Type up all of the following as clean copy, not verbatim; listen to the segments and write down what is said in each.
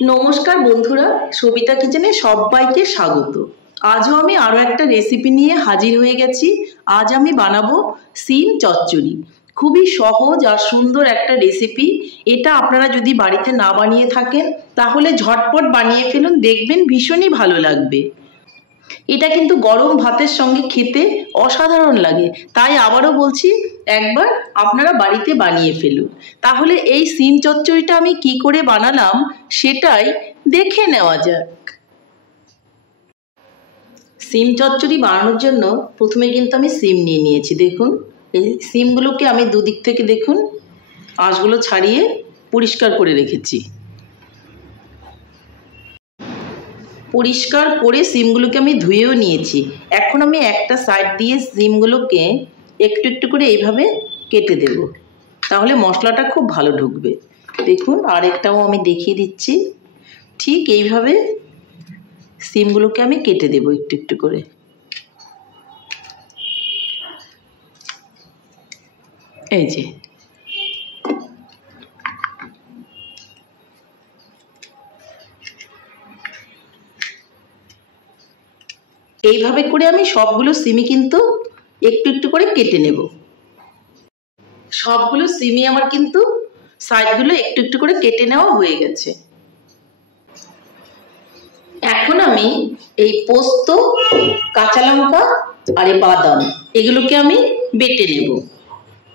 নমস্কার বন্ধুরা, সবিতা কিচেনে সবাইকে স্বাগত। আজও আমি আরও একটা রেসিপি নিয়ে হাজির হয়ে গেছি। আজ আমি বানাবো সিম চচ্চড়ি। খুবই সহজ আর সুন্দর একটা রেসিপি। এটা আপনারা যদি বাড়িতে না বানিয়ে থাকেন তাহলে ঝটপট বানিয়ে ফেলুন, দেখবেন ভীষণই ভালো লাগবে। এটা কিন্তু গরম ভাতের সঙ্গে খেতে অসাধারণ লাগে। তাই আবারও বলছি, একবার আপনারা বাড়িতে বানিয়ে ফেলুন। তাহলে এই সিম চচ্চড়িটা আমি কি করে বানালাম সেটাই দেখে নেওয়া যাক। সিম চচ্চড়ি বানানোর জন্য প্রথমে কিন্তু আমি সিম নিয়ে নিয়েছি। দেখুন, এই সিমগুলোকে আমি দুদিক থেকে দেখুন আঁশগুলো ছাড়িয়ে পরিষ্কার করে রেখেছি। পরিষ্কার করে সিমগুলোকে আমি ধুয়েও নিয়েছি। এখন আমি একটা সাইড দিয়ে সিমগুলোকে একটু একটু করে এইভাবে কেটে দেব, তাহলে মশলাটা খুব ভালো ঢুকবে। দেখুন, আরেকটাও আমি দেখিয়ে দিচ্ছি। ঠিক এইভাবে সিমগুলোকে আমি কেটে দেব একটু একটু করে। এই যে এইভাবে করে আমি সবগুলো সিমই কিন্তু একটু একটু করে কেটে নেব। সবগুলো সিমই আমার কিন্তু সাইডগুলো একটু একটু করে কেটে নেওয়া হয়ে গেছে। এখন আমি এই পোস্ত, কাঁচা লঙ্কা আর এই বাদাম, এগুলোকে আমি বেটে নেব।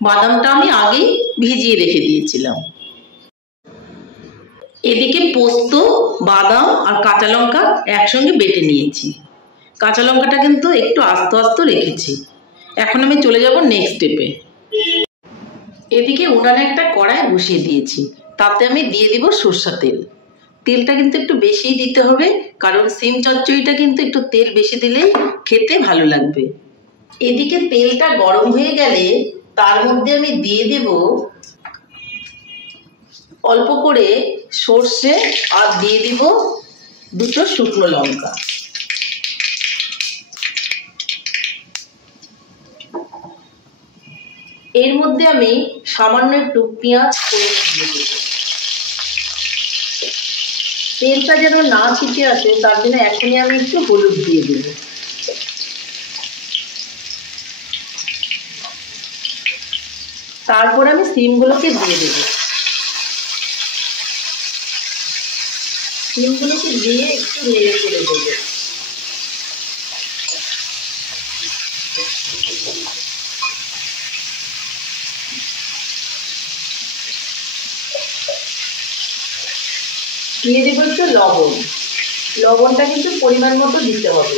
বাদামটা আমি আগেই ভিজিয়ে রেখে দিয়েছিলাম। এদিকে পোস্ত, বাদাম আর কাঁচা লঙ্কা একসঙ্গে বেটে নিয়েছি। কাঁচা লঙ্কাটা কিন্তু একটু আস্তে আস্তে রেখেছি। এখন আমি চলে যাব নেক্সট স্টেপে। এদিকে উনানে একটা কড়াই বসিয়ে দিয়েছি, তাতে আমি দিয়ে দিব সরষের তেল। তেলটা কিন্তু একটু বেশিই দিতে হবে, কারণ সিম চচ্চড়িটা কিন্তু একটু তেল বেশি দিলেই খেতে ভালো লাগবে। এদিকে তেলটা গরম হয়ে গেলে তার মধ্যে আমি দিয়ে দেব অল্প করে সর্ষে আর দিয়ে দিব দুটো শুকনো লঙ্কা। এর মধ্যে আমি সামান্য একটু পেঁয়াজ দিয়ে দেব। তেলটা যেন না ছিটে আসে তার জন্য এখনই আমি একটু হলুদ দিয়ে দেব। তারপর আমি সিমগুলোকে দিয়ে দেব। সিমগুলোকে দিয়ে একটু নেড়ে চেড়ে দেব। দিয়ে দেব একটু লবণ। লবণটা কিন্তু পরিমাণ মতো দিতে হবে।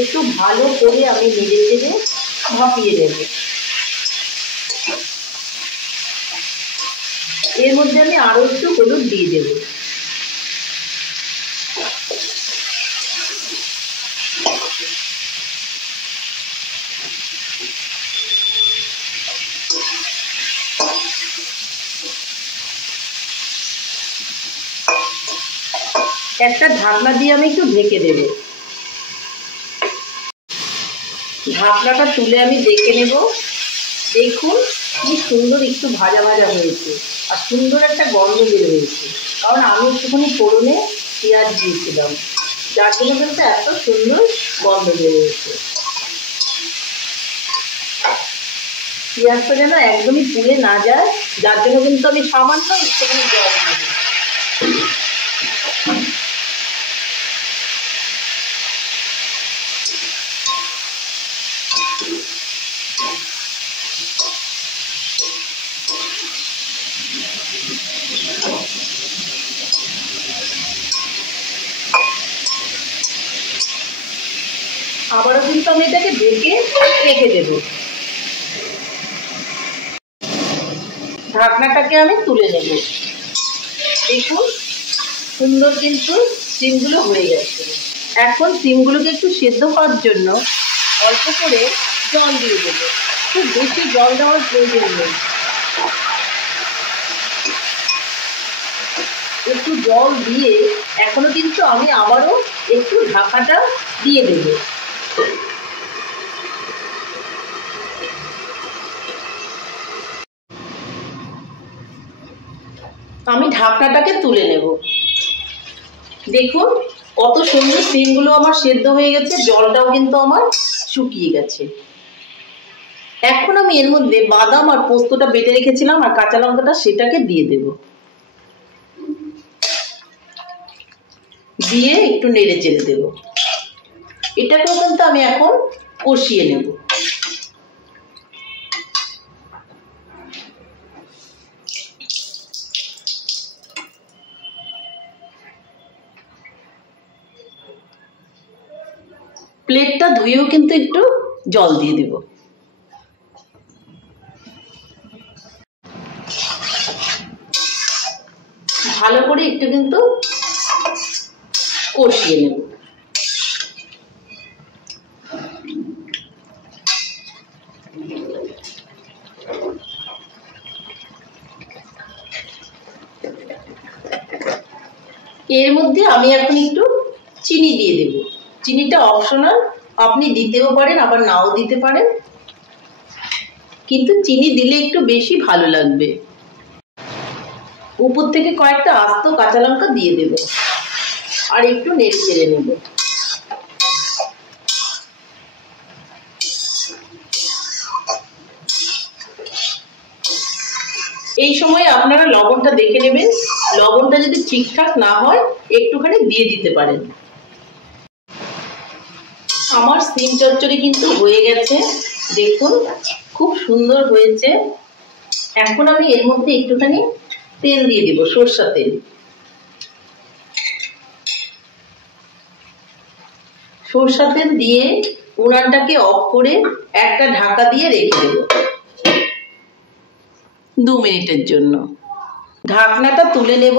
একটু ভালো করে আমি নেড়ে চেড়ে ভাপিয়ে দেব। এর মধ্যে আমি আরো একটু হলুদ দিয়ে দেব। একটা ঢাকনা দিয়ে আমি একটু ঢেকে দেব। ঢাকনাটা তুলে আমি দেখে নেব। দেখুন কি সুন্দর একটু ভাজা ভাজা হয়েছে আর সুন্দর একটা গন্ধ বের হয়েছে, কারণ আমি একটুখানি ফোড়নে পেঁয়াজ দিয়েছিলাম, যার জন্য কিন্তু এত সুন্দর গন্ধ বের হয়েছে। পেঁয়াজটা যেন একদমই পুড়ে না যায়, যার জন্য কিন্তু আমি সামান্য একটুখানি জল দেব। আবারও কিন্তু আমি এটাকে ঢেকে রেখে দেব। ঢাকনাটাকে আমি তুলে নেব। দেখুন সুন্দর কিন্তু সিমগুলো হয়ে গেছে। এখন সিমগুলোকে একটু সেদ্ধ করার জন্য অল্প করে জল দিয়ে দেবো। খুব বেশি জল দেওয়ার প্রয়োজন নেই। একটু জল দিয়ে এখনো কিন্তু আমি আবারও একটু ঢাকাটা দিয়ে দেবো। আমি ঢাকনাটাকে তুলে নেব। দেখুন কত সুন্দর সিমগুলো আমার সেদ্ধ হয়ে গেছে, জলটাও কিন্তু আমার শুকিয়ে গেছে। এখন আমি এর মধ্যে বাদাম আর পোস্তটা বেটে রেখেছিলাম আর কাঁচা লঙ্কাটা সেটাকে দিয়ে দেব। দিয়ে একটু নেড়ে চেড়ে দেব। এটাকেও কিন্তু আমি এখন কষিয়ে নেব। প্লেটটা ধুয়েও কিন্তু একটু জল দিয়ে দেব। ভালো করে একটু কিন্তু কষিয়ে নেব। এর মধ্যে আমি এখন একটু চিনি দিয়ে দেব। চিনিটা অপশনাল, আপনি দিতেও পারেন আবার নাও দিতে পারেন, কিন্তু চিনি দিলে একটু বেশি ভালো লাগবে। উপর থেকে কয়েকটা আস্ত কাঁচা লঙ্কা দিয়ে দেব আর একটু নেড়ে চেড়ে নেব। এই সময় আপনারা লবণটা দেখে নেবেন, লবণটা যদি ঠিকঠাক না হয় একটুখানি দিয়ে দিতে পারেন। আমার সিম চচ্চড়ি কিন্তু হয়ে গেছে, দেখুন খুব সুন্দর হয়েছে। এখন আমি এর মধ্যে একটুখানি তেল দিয়ে দিব, সরষা তেল। সরষা তেল দিয়ে উনানটাকে অফ করে একটা ঢাকা দিয়ে রেখে দেব 2 মিনিটের জন্য। ঢাকনাটা তুলে নেব।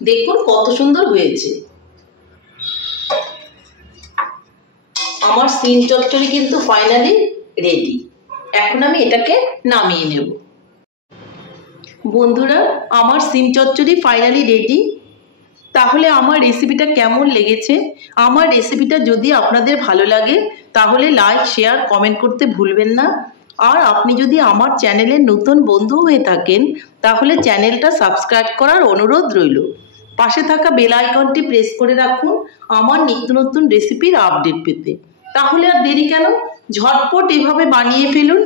দেখুন কত সুন্দর হয়েছে। আমার সিম চচ্চড়ি কিন্তু ফাইনালি রেডি। এখন আমি এটাকে নামিয়ে নেব। বন্ধুরা, আমার সিম চচ্চড়ি ফাইনালি রেডি। তাহলে আমার রেসিপিটা কেমন লেগেছে? আমার রেসিপিটা যদি আপনাদের ভালো লাগে তাহলে লাইক, শেয়ার, কমেন্ট করতে ভুলবেন না। আর আপনি যদি আমার চ্যানেলের নতুন বন্ধু হয়ে থাকেন তাহলে চ্যানেলটা সাবস্ক্রাইব করার অনুরোধ রইল। পাশে থাকা বেল আইকনটি প্রেস করে রাখুন আমার নিত্য নতুন রেসিপির আপডেট পেতে। তাহলে আর দেরি কেন, ঝটপট এভাবে বানিয়ে ফেলুন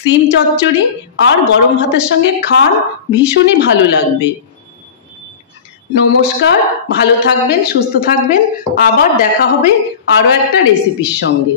সিম চচ্চড়ি আর গরম ভাতের সঙ্গে খান, ভীষণই ভালো লাগবে। নমস্কার, ভালো থাকবেন, সুস্থ থাকবেন। আবার দেখা হবে আরও একটা রেসিপির সঙ্গে।